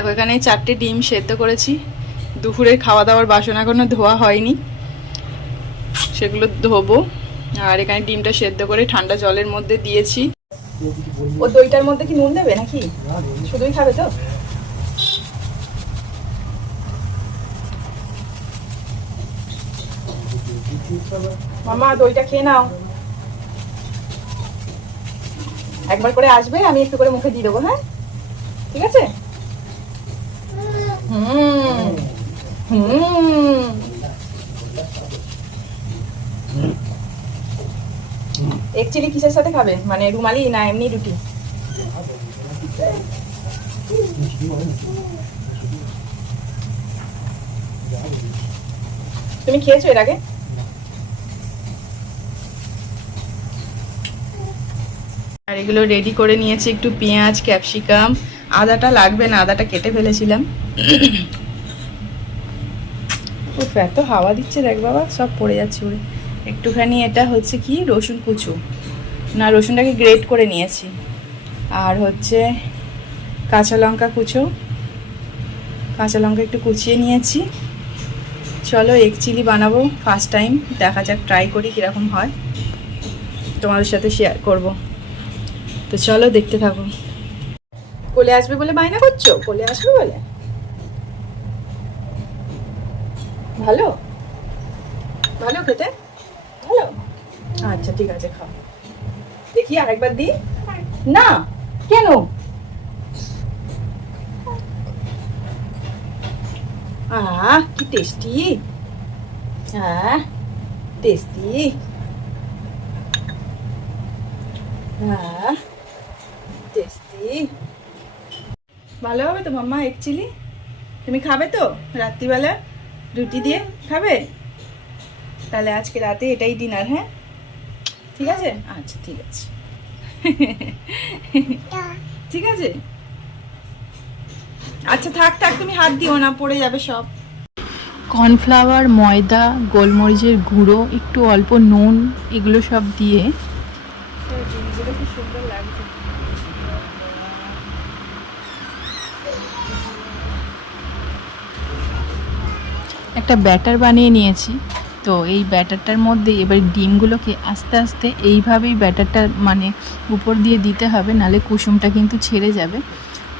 দেখো এখানে 4টে ডিম সেদ্ধ করেছি। দুপুরের খাওয়া দাওয়ার বাসন এখনো ধোয়া হয়নি, সেগুলো ধোবো। আর এখানে ডিমটা সেদ্ধ করে ঠান্ডা জলের মধ্যে দিয়েছি। ও দইটার মধ্যে কি নুন দেবে নাকি শুধুই খাবে তো? মামা দইটা খেয়ে নাও, একবার করে আসবে, আমি একটু করে মুখে দিয়ে দেবো। হ্যাঁ ঠিক আছে। হুম হুম একচুয়ালি কিসের সাথে খাবে, মানে রুমালি না এমনি রুটি? তুমি খেয়েছো এর আগে? আর এগুলো রেডি করে নিয়েছি, একটু পেঁয়াজ, ক্যাপসিকাম, আদাটা লাগবে না, আদাটা কেটে ফেলেছিলাম। উফ এত হাওয়া দিচ্ছে দেখ বাবা, সব পড়ে যাচ্ছে উড়ে। একটুখানি এটা হচ্ছে কি রসুন কুচো, না রসুনটাকে গ্রেট করে নিয়েছি। আর হচ্ছে কাঁচা লঙ্কা কুচো, কাঁচা লঙ্কা একটু কুচিয়ে নিয়েছি। চলো এগ চিলি বানাবো ফার্স্ট টাইম, দেখা যাক ট্রাই করি কীরকম হয়, তোমাদের সাথে শেয়ার করব। তো চলো দেখতে থাকো। কোলে আসবে বলে বায়না করছো? কোলে আসবে বলে? ভালো ভালো খেতে, ভালো। আচ্ছা ঠিক আছে খাও, দেখি আরেকবার দিই। না কেন? কি টেস্টি, টেস্টি, টেস্টি। ভালো হবে তো মাম্মা এগ চিলি? তুমি খাবে তো রাত্রিবেলা রুটি দিয়ে খাবে? তাহলে আজকে রাতে এটাই ডিনার। হ্যাঁ ঠিক আছে, আচ্ছা ঠিক আছে। ঠিক আছে, আচ্ছা থাক থাক, তুমি হাত দিও না, পড়ে যাবে সব। কর্নফ্লাওয়ার, ময়দা, গোলমরিচের গুঁড়ো, একটু অল্প নুন, এগুলো সব দিয়ে ডিমগুলো খুব সুন্দর লাগছে। একটা ব্যাটার বানিয়ে নিয়েছি। তো এই ব্যাটারটার মধ্যে এবার ডিমগুলোকে আস্তে আস্তে এইভাবেই ব্যাটারটা মানে উপর দিয়ে দিতে হবে, নাহলে কুসুমটা কিন্তু ছেড়ে যাবে।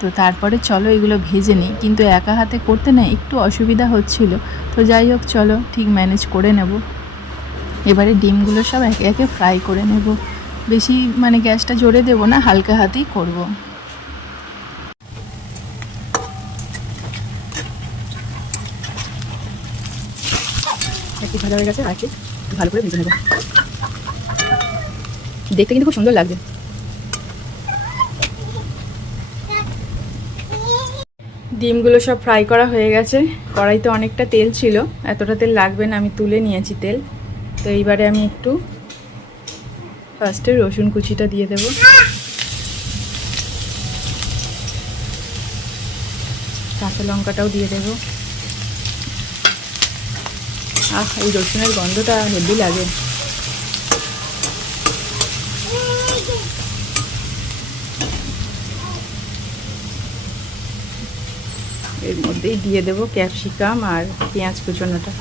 তো তারপরে চলো এগুলো ভেজে নিই, কিন্তু একা হাতে করতে না একটু অসুবিধা হচ্ছিল। তো যাই হোক চলো ঠিক ম্যানেজ করে নেব। এবারে ডিমগুলো সব একে একে ফ্রাই করে নেব, বেশি মানে গ্যাসটা জোরে দেবো না, হালকা হাতেই করব। একটু ভালো হয়ে গেছে, আর কি ভালো করে ভেজে নেব। দেখতে কিন্তু খুব সুন্দর লাগছে। ডিমগুলো সব ফ্রাই করা হয়ে গেছে। কড়াইতে অনেকটা তেল ছিল, এতটা তেল লাগবে না, আমি তুলে নিয়েছি তেল। তো এইবারে আমি একটু ফার্স্টে রসুন কুচিটা দিয়ে দেব, কাঁচা লঙ্কাটাও দিয়ে দেব। এই রসুনের গন্ধটা হেভি লাগে। এর মধ্যেই দিয়ে দেব ক্যাপসিকাম আর পেঁয়াজ কুচোনোটা।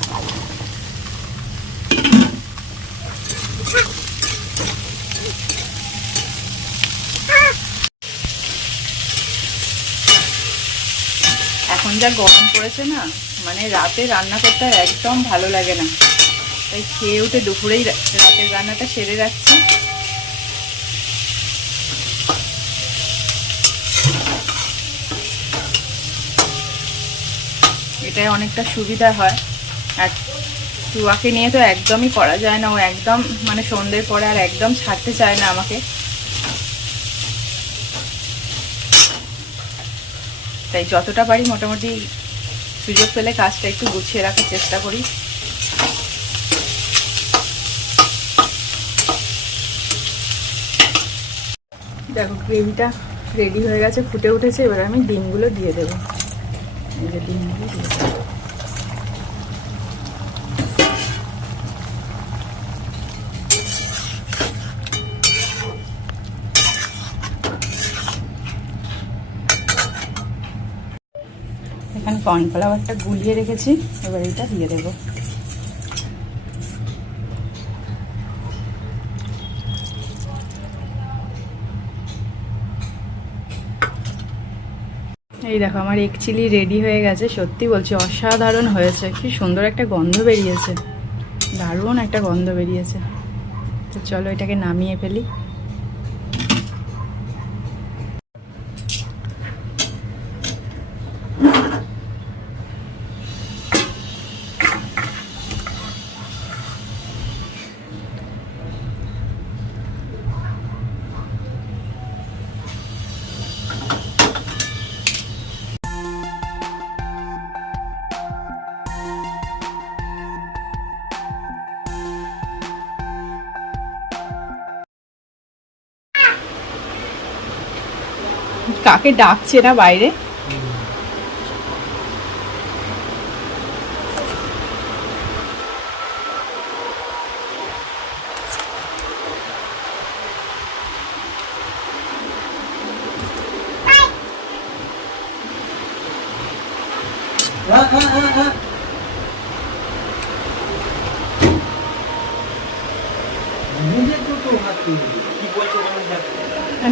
এখন যা গরম পড়েছে না, মানে রাতে রান্না করতে একদম ভালো লাগে না, তাই খেয়ে উঠে দুপুরেই রাতের রান্নাটা সেরে রাখছি। এটাই অনেকটা সুবিধা হয়। আর টুয়াকে নিয়ে তো একদমই করা যায় না, ও একদম মানে সন্ধ্যের পরে আর একদম ছাড়তে চায় না আমাকে। তাই যতটা পারি মোটামুটি সুযোগ পেলে কাজটা একটু গুছিয়ে রাখার চেষ্টা করি। দেখো গ্রেভিটা রেডি হয়ে গেছে, ফুটে উঠেছে। এবার আমি ডিমগুলো দিয়ে দেবো। এই যে ডিমগুলো দিয়ে দেবো। এখানে কর্নফ্লাওয়ারটা গুলিয়ে রেখেছি, এবার এটা দিয়ে দেবো। এই দেখো আমার এগ চিলি রেডি হয়ে গেছে। সত্যি বলছি অসাধারণ হয়েছে, কি সুন্দর একটা গন্ধ বেরিয়েছে, দারুণ একটা গন্ধ বেরিয়েছে। তো চলো এটাকে নামিয়ে ফেলি। কাকে ডাকছে না বাইরে?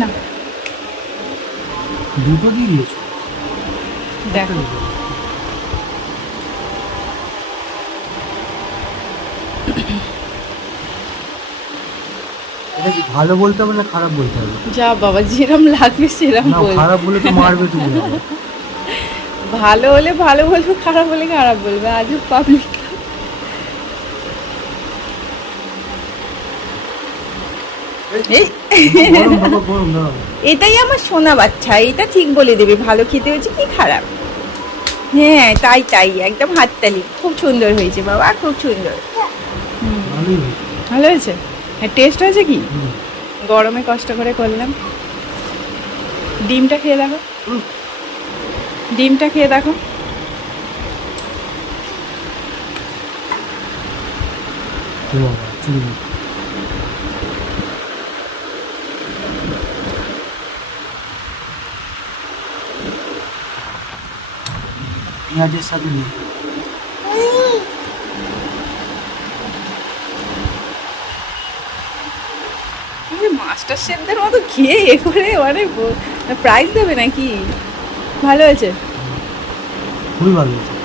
না দুটো দিয়ে দিয়েছো, দেখো এটা কি ভালো বলতে হবে না খারাপ বলতে হবে? যা বাবা, যেরম লাগবে সেরম না বল। খারাপ বলে তো মারবে তুমি আবার। ভালো হলে ভালো বলবে, খারাপ হলে খারাপ বলবে, আজব পাবলিক। এই গরম বাবা, গরম দাও। এটাই আমার সোনা বাচ্চা, এটা ঠিক বলে দেবে ভালো খেতে হয়েছে কি খারাপ। হ্যাঁ তাই তাই, একদম হাততালি। খুব সুন্দর হয়েছে বাবা, খুব সুন্দর। ভালোই হয়েছে। ভালো হয়েছে? হ্যাঁ টেস্ট হয়েছে কি? হুম। গরমে কষ্ট করে করলাম। ডিমটা খেয়ে দেখো, ডিমটা খেয়ে দেখো। এ বাবা, চুরি। পেঁয়াজের সাথে নিয়ে মাস্টার শেফদের মতো খেয়ে এ করে মানে প্রাইজ দেবে নাকি? ভালো হয়েছে? খুবই ভালো হয়েছে।